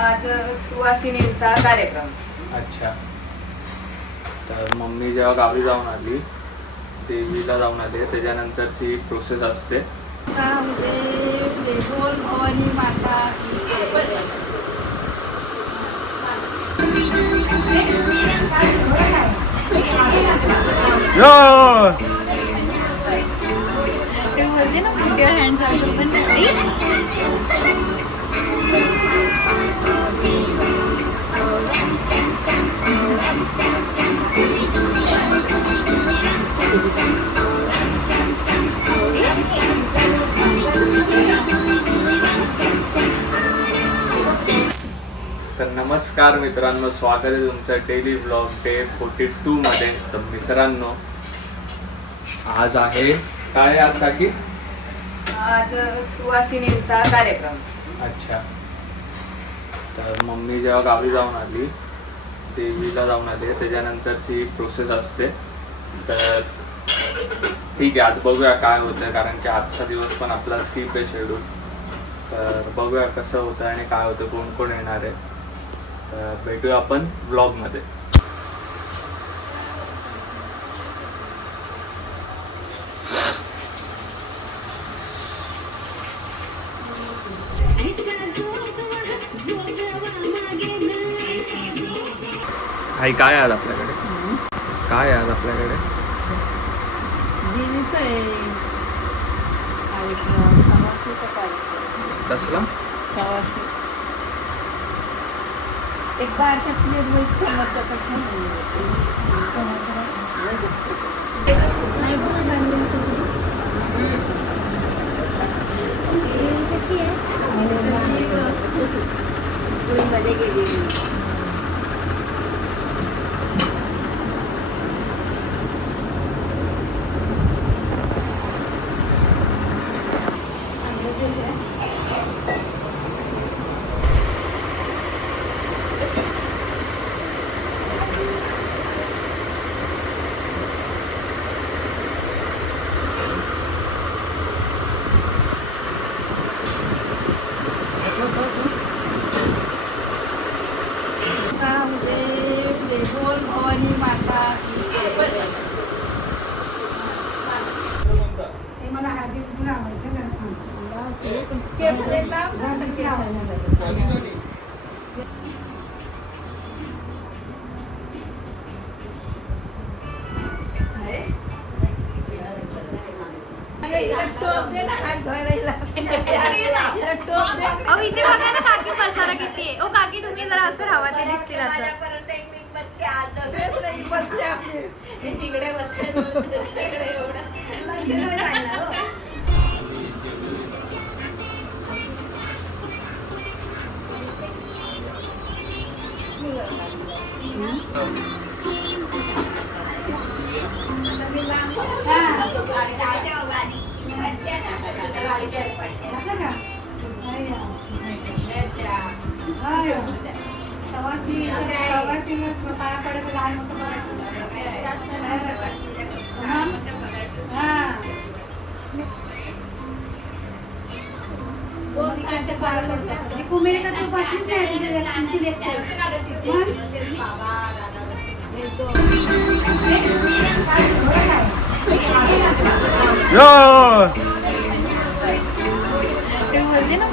आज सुवासिनींचा कार्यक्रम. अच्छा. तर मम्मी जेव्हा गावी जाऊन आली, देवीला जाऊन आली, त्याच्यानंतरची प्रोसेस असते. भवानी माता बोलते ना पुढे हँड पण तर नमस्कार मित्रांनो, स्वागत आहे तुमचं डेली ब्लॉग डे 42 मध्ये. तर मित्रांनो, आज आहे काय असा की आज सुवासिनींचा कार्यक्रम. अच्छा. तर मम्मी जेव्हा गावी जाऊन आली, देवीला जाऊन आली, त्याच्यानंतरची प्रोसेस असते. तर ठीक आहे, आज बघूया काय होतं, कारण की आजचा दिवस पण आपला स्किप आहे शेड्यूल. तर बघूया कसं होतं आणि काय होतं, कोण कोण येणार आहे. तर भेटूया आपण ब्लॉगमध्ये. आई काय आज आपल्याकडे, काय आज आपल्याकडे कसला एक बारच्या प्लेट मध्ये गेलेली. भवानी माता मला आधी इथे बघा ना काकी पसारा किती आहे. ओ काकी तुम्ही जरा असं राहा, ते दिसतील असं. तिकडे बसले बोलते ना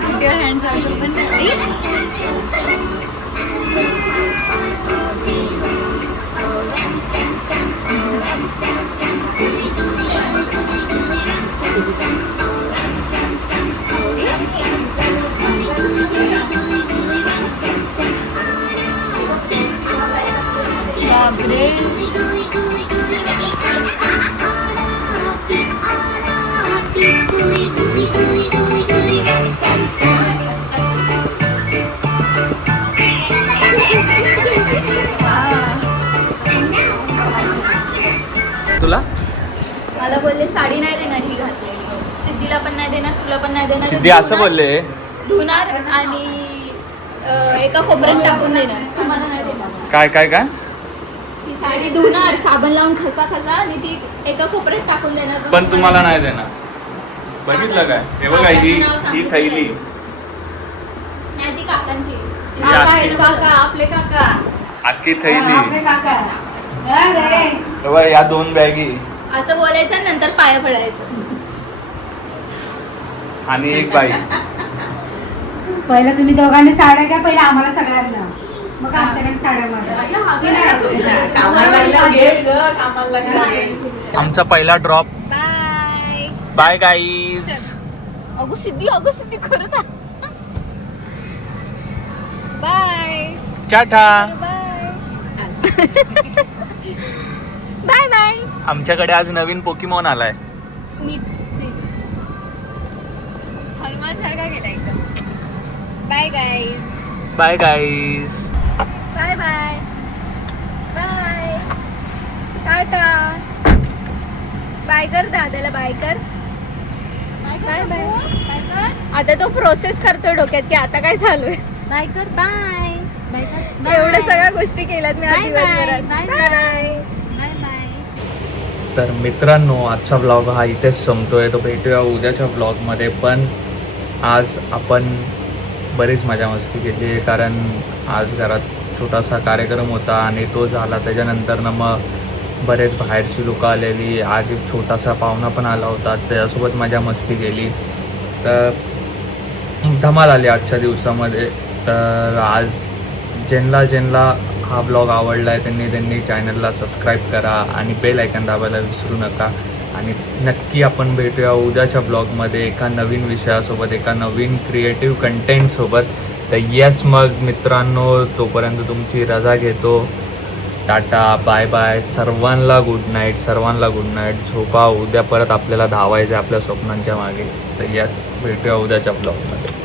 पुढे हँड पण तुला मला बोलले साडी नाही देणार ही घातलेली, सिद्धीला पण नाही देणार, तुला पण नाही देणार. सिद्धी असं बोलले, धुणार आणि एका कोपऱ्यात टाकून देणार, तुम्हाला नाही देणार. काय काय काय ही साडी धुणार, साबण लावून खसा खसा आणि ती एका कोपऱ्यात टाकून देणार, पण तुम्हाला नाही देणार. बघितलं काय, हे बघा ही थैली, नाही ती काकांची. काका आपले काका अख्खी थैली आपले काका बाबा, या 2 बॅगी असं बोलायचं नंतर पाया पडायचं. आणि एक बाई. पहिलं तुम्ही दोघांनी साड्या घ्या, पहिलं आम्हाला सगळ्यांना, मग आमच्याकडे साड्या मागा. आमचा पहिला ड्रॉप. Bye bye guys. अगो सिद्धी करत बाय टाटा. Bye bye. आमच्याकडे आज नवीन पोकीमॉन आलाय. हनुमान सारखा गेला एकदम. Bye guys. Bye guys. Bye bye bye ta-ta. Bye कर दादाला. बाय कर. Bye bye. आता तो प्रोसेस करतो डोक्यात की आता काय चालू आहे. बाय कर. बाय बाय कर. एवढ्या सगळ्या गोष्टी केल्यात मी आज दिवसभरात. Bye bye. तर मित्रांनो, आजचा ब्लॉग हा इथेच संपतोय. तो भेटूया उद्याच्या ब्लॉगमध्ये. पण आज आपण बरीच मजा मस्ती केली आहे, कारण आज घरात छोटासा कार्यक्रम होता आणि तो झाला. त्याच्यानंतर ना मग बरेच बाहेरची लोकं आलेली. आज एक छोटासा पाहुणा पण आला होता, त्याच्यासोबत मजा मस्ती केली. तर धमाल आली आजच्या दिवसामध्ये. तर आज ज्यांना हा ब्लॉग आवडला आहे त्यांनी चॅनलला सबस्क्राईब करा आणि बेल आयकॉन दाबायला विसरू नका. आणि नक्की आपण भेटूया उद्याच्या ब्लॉगमध्ये एका नवीन विषयासोबत, एका नवीन क्रिएटिव्ह कंटेंटसोबत. तर येस, मग मित्रांनो, तोपर्यंत तुमची रजा घेतो. Ta-ta, bye bye. सर्वांना गुड नाईट. झोपा. उद्या परत आपल्याला धावायचं आहे आपल्या स्वप्नांच्या मागे. तर येस, भेटूया उद्याच्या ब्लॉगमध्ये.